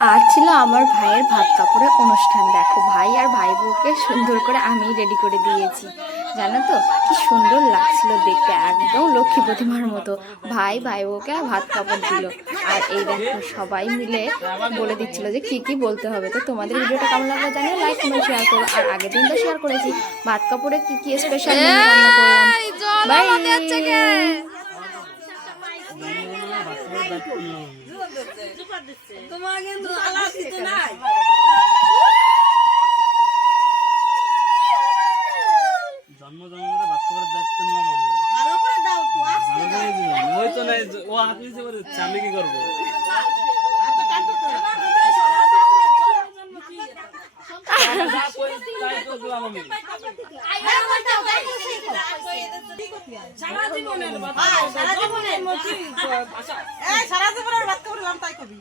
আজ ছিল আমার ভাইয়ের ভাত কাপড়ের অনুষ্ঠান। দেখো, ভাই আর ভাই বউকে সুন্দর করে আমি রেডি করে দিয়েছি। জানো তো কি সুন্দর লাগছিল দেখতে, একদম লক্ষ্মী প্রতিমার মতো। ভাই ভাই বউকে ভাত কাপড় দিল। আর এই দেখো, সবাই মিলে বলে দিচ্ছিল যে কি কি বলতে হবে। তো তোমাদের ভিডিওটা কেমন লাগলো জানিয়ে লাইক কমেন্ট শেয়ার করো। আর আগের দিন তো শেয়ার করেছি ভাত কাপড়ে কি কি স্পেশাল মেনু রান্না করলাম। বাই। তোমার কিন্তু আলাদা কিছু নাই। জন্ম জন্ম করে ভাত খাবারের দায়িত্ব নিলাম আমি। ভালো করে দাও একটু আস্তে ভালো করে দিলাম। ওই তো নাই, ও হাত নিচে করে দিচ্ছে, আমি কি করবো? এত কাটো তো যা কই তাই তো দিলাম আমি। সারা জীবনের ভাত, সারা জীবনের ভাত করে তাই কবি।